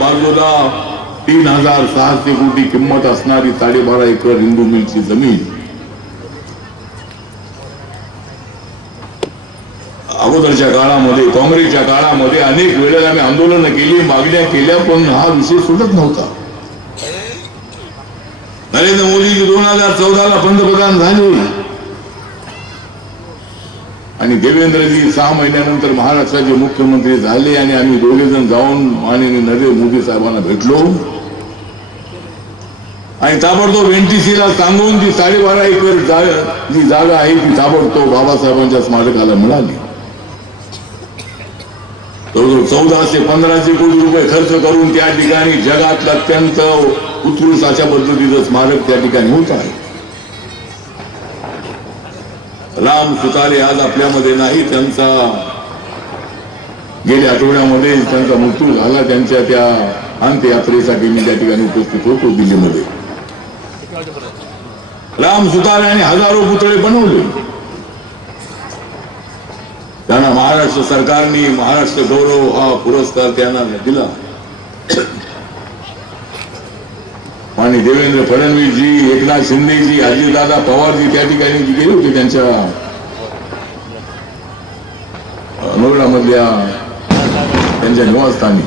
बाजूला 3600 कोटी किंमत असणारी 12.5 एकर हिंदू मिलची जमीन अगोदरच्या काळामध्ये काँग्रेसच्या काळामध्ये अनेक वेळेला आम्ही आंदोलन केली, मागण्या केल्या, पण हा विषय सुटत नव्हता. नरेंद्र मोदीजी 2014ला पंतप्रधान झाले आणि देवेंद्रजी 6 महिन्यानंतर महाराष्ट्राचे मुख्यमंत्री झाले आणि आम्ही दोघे जण जाऊन माननीय नरेंद्र मोदी साहेबांना भेटलो आणि ताबडतोब एनटीसीला सांगून ती 12.5 एकर जी जागा आहे ती ताबडतोब बाबासाहेबांच्या स्मारकाला मिळाली. 1415 कोटी रुपये खर्च करून त्या ठिकाणी जगातलं अत्यंत उत्कृष्ट अशा पद्धतीचं स्मारक त्या ठिकाणी होत आहे. राम सुतारे आज आपल्यामध्ये नाही, त्यांचा गेल्या आठवड्यामध्ये त्यांचा मृत्यू झाला. त्यांच्या त्या अंत्ययात्रेसाठी मी त्या ठिकाणी उपस्थित होतो दिल्लीमध्ये. राम सुतारे आणि हजारो पुतळे बनवले. त्यांना महाराष्ट्र सरकारने महाराष्ट्र गौरव हा पुरस्कार त्यांना दिला आणि देवेंद्र फडणवीसजी, एकनाथ शिंदेजी, अजितदादा पवारजी त्या ठिकाणी गेले होते त्यांच्या नोएडा मधल्या त्यांच्या निवासस्थानी.